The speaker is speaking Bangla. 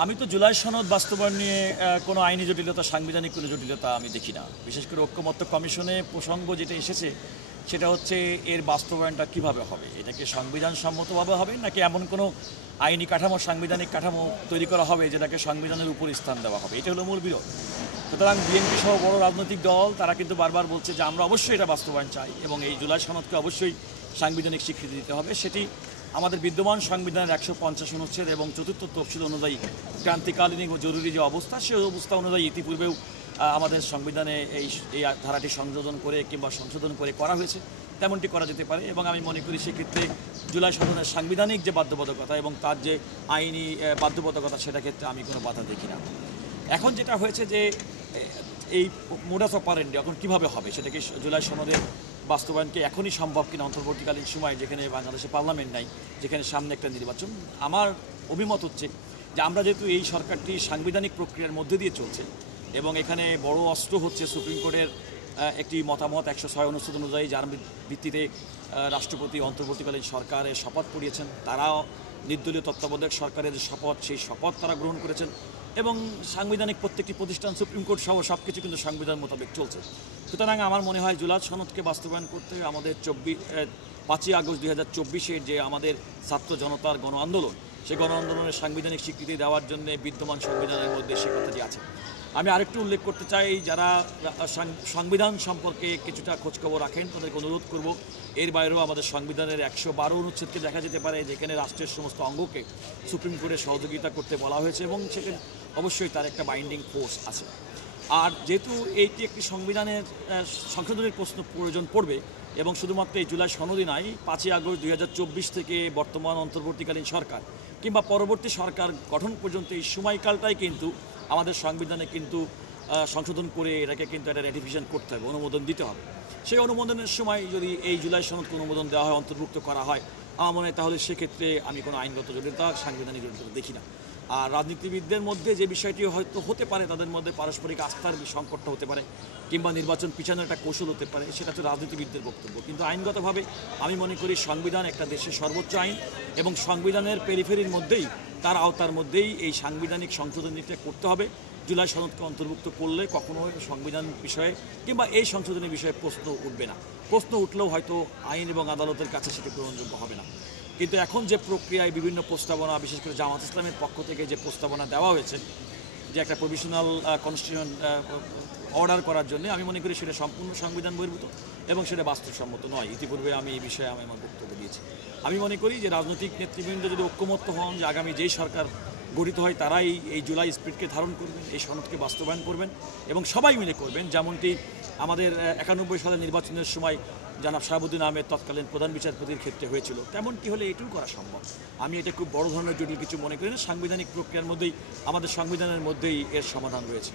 আমি তো জুলাই সনদ বাস্তবায়ন নিয়ে কোনো আইনি জটিলতা, সাংবিধানিক কোনো জটিলতা আমি দেখি না। বিশেষ করে ঐক্যমত্য কমিশনে প্রসঙ্গ যেটা এসেছে সেটা হচ্ছে এর বাস্তবায়নটা কিভাবে হবে। এটাকে সংবিধান সম্মতভাবে হবে নাকি এমন কোনো আইনি কাঠামো, সাংবিধানিক কাঠামো তৈরি করা হবে যেটাকে সংবিধানের উপর স্থান দেওয়া হবে, এটা হলো মূল বিরোধ। সুতরাং বিএনপি সহ বড় রাজনৈতিক দল তারা কিন্তু বারবার বলছে যে আমরা অবশ্যই এটা বাস্তবায়ন চাই এবং এই জুলাই সনদকে অবশ্যই সাংবিধানিক স্বীকৃতি দিতে হবে। সেটি আমাদের বিদ্যমান সংবিধানের 150 অনুচ্ছেদ এবং 4th তফসিল অনুযায়ী ক্রান্তিকালীন ও জরুরি যে অবস্থা, সেই অবস্থা অনুযায়ী ইতিপূর্বেও আমাদের সংবিধানে এই ধারাটি সংযোজন করে কিংবা সংশোধন করে করা হয়েছে, তেমনটি করা যেতে পারে। এবং আমি মনে করি সেক্ষেত্রে জুলাই সনদের সাংবিধানিক যে বাধ্যবাধকতা এবং তার যে আইনি বাধ্যবাধকতা, সেটা ক্ষেত্রে আমি কোনো বাধা দেখি না। এখন যেটা হয়েছে যে এই মোডাস অপারেন্ডি এখন কীভাবে হবে, সেটাকে জুলাই সনদের বাস্তবায়নকে এখনই সম্ভব কিনা অন্তর্বর্তীকালীন সময়, যেখানে বাংলাদেশে পার্লামেন্ট নাই, যেখানে সামনে একটা নির্বাচন। আমার অভিমত হচ্ছে যে আমরা যেহেতু এই সরকারটি সাংবিধানিক প্রক্রিয়ার মধ্যে দিয়ে চলছে এবং এখানে বড় অস্ত্র হচ্ছে সুপ্রিম কোর্টের একটি মতামত 106 অনুচ্ছেদ অনুযায়ী, যার ভিত্তিতে রাষ্ট্রপতি অন্তর্বর্তীকালীন সরকারের শপথ পড়িয়েছেন। তারাও নির্দলীয় তত্ত্বাবধায়ক সরকারের যে শপথ, সেই শপথ তারা গ্রহণ করেছেন এবং সাংবিধানিক প্রত্যেকটি প্রতিষ্ঠান, সুপ্রিম কোর্ট সহ সব কিছু কিন্তু সংবিধান মোতাবেক চলছে। সুতরাং আমার মনে হয় জুলাই সনদকে বাস্তবায়ন করতে আমাদের 5ই আগস্ট 2024-এর যে আমাদের ছাত্র জনতার গণ আন্দোলন, সেই গণ আন্দোলনের সাংবিধানিক স্বীকৃতি দেওয়ার জন্য বিদ্যমান সংবিধানের মধ্যে সে কথাটি আছে। আমি আরেকটু উল্লেখ করতে চাই, যারা সংবিধান সম্পর্কে কিছুটা খোঁজখবর রাখেন তাদেরকে অনুরোধ করব, এর বাইরেও আমাদের সংবিধানের 112 অনুচ্ছেদকে দেখা যেতে পারে, যেখানে রাষ্ট্রের সমস্ত অঙ্গকে সুপ্রিম কোর্টের সহযোগিতা করতে বলা হয়েছে এবং সেখানে অবশ্যই তার একটা বাইন্ডিং ফোর্স আছে। আর যেহেতু এইটি একটি সংবিধানের সংশোধনের প্রয়োজন পড়বে এবং শুধুমাত্র এই জুলাই সনদই নাই, 5ই আগস্ট 2024 থেকে বর্তমান অন্তর্বর্তীকালীন সরকার কিংবা পরবর্তী সরকার গঠন পর্যন্ত এই সময়কালটাই কিন্তু আমাদের সংবিধানে কিন্তু সংশোধন করে এটাকে কিন্তু একটা র্যাটিফিকেশন করতে হবে, অনুমোদন দিতে হবে। সেই অনুমোদনের সময় যদি এই জুলাই সনদকে অনুমোদন দেওয়া হয়, অন্তর্ভুক্ত করা হয়, আমার মনে হয় তাহলে সেক্ষেত্রে আমি কোনো আইনগত জটিলতা, সাংবিধানিক জটিলতা দেখি না। আর রাজনীতিবিদদের মধ্যে যে বিষয়টি হয়তো হতে পারে, তাদের মধ্যে পারস্পরিক আস্থার সংকটটা হতে পারে কিংবা নির্বাচন পিছানোর একটা কৌশল হতে পারে, সেটা তো রাজনীতিবিদদের বক্তব্য। কিন্তু আইনগতভাবে আমি মনে করি সংবিধান একটা দেশের সর্বোচ্চ আইন এবং সংবিধানের পেরিফেরির মধ্যেই, তার আওতার মধ্যেই এই সাংবিধানিক সংশোধনীটা করতে হবে। জুলাই সনদকে অন্তর্ভুক্ত করলে কখনো সংবিধান বিষয়ে কিংবা এই সংশোধনের বিষয়ে প্রশ্ন উঠবে না। প্রশ্ন উঠলেও হয়তো আইন এবং আদালতের কাছে সেটি গ্রহণযোগ্য হবে না। কিন্তু এখন যে প্রক্রিয়ায় বিভিন্ন প্রস্তাবনা, বিশেষ করে জামাত ইসলামের পক্ষ থেকে যে প্রস্তাবনা দেওয়া হয়েছে যে একটা প্রভিশনাল কনস্টিটিউশন অর্ডার করার জন্য, আমি মনে করি সেটা সম্পূর্ণ সংবিধান বহির্ভূত এবং সেটা বাস্তবসম্মত নয়। ইতিপূর্বে আমি এই বিষয়ে আমার বক্তব্য দিয়েছি। আমি মনে করি যে রাজনৈতিক নেতৃবৃন্দ যদি ঐক্যমত্য হন যে আগামী যেই সরকার গঠিত হয় তারাই এই জুলাই স্পিরিটকে ধারণ করবেন, এই সনদকে বাস্তবায়ন করবেন এবং সবাই মিলে করবেন, যেমনটি আমাদের 91 সালের নির্বাচনের সময় জনাব শাহাবুদ্দিন আহমেদ তৎকালীন প্রধান বিচারপতির ক্ষেত্রে হয়েছিল, তেমনটি হলে এটিও করা সম্ভব। আমি এটা খুব বড় ধরনের জটিল কিছু মনে করি না। সাংবিধানিক প্রক্রিয়ার মধ্যেই, আমাদের সংবিধানের মধ্যেই এর সমাধান রয়েছে।